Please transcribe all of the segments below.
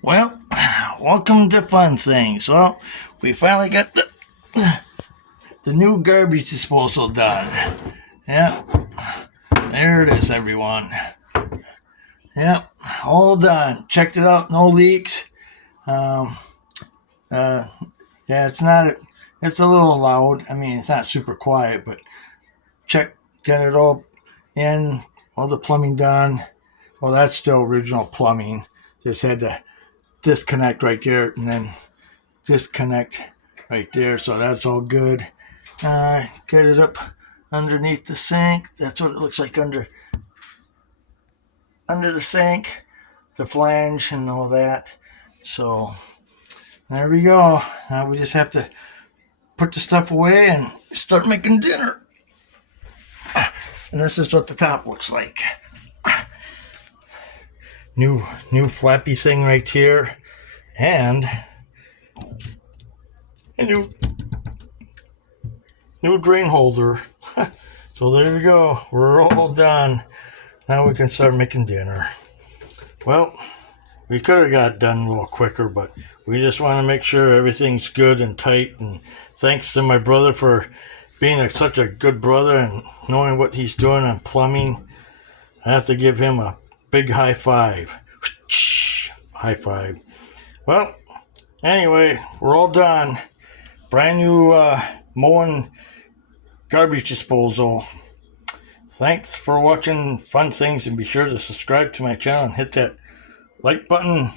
Well, welcome to Fun Things. Well, we finally got the new garbage disposal done. Yep, there it is, everyone. Yep, all done. Checked it out, no leaks. Um, uh, yeah, it's a little loud. I mean, it's not super quiet, but got it all in, all the plumbing done. Well, that's still original plumbing. Just had to disconnect right there and then disconnect right there, so that's all good. Get it up underneath the sink. That's what it looks like under the sink, the flange and all that. So there we go. Now we just have to put the stuff away and start making dinner. And this is what the top looks like. New flappy thing right here, and a new drain holder. So there we go. We're all done. Now we can start making dinner. Well, we could have got it done a little quicker, but we just want to make sure everything's good and tight. And thanks to my brother for being such a good brother and knowing what he's doing on plumbing. I have to give him a big high five. High five. Well, anyway, we're all done. Brand new mowing garbage disposal. Thanks for watching Fun Things, and be sure to subscribe to my channel and hit that like button.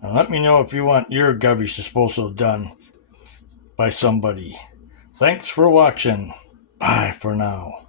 And let me know if you want your garbage disposal done by somebody. Thanks for watching. Bye for now.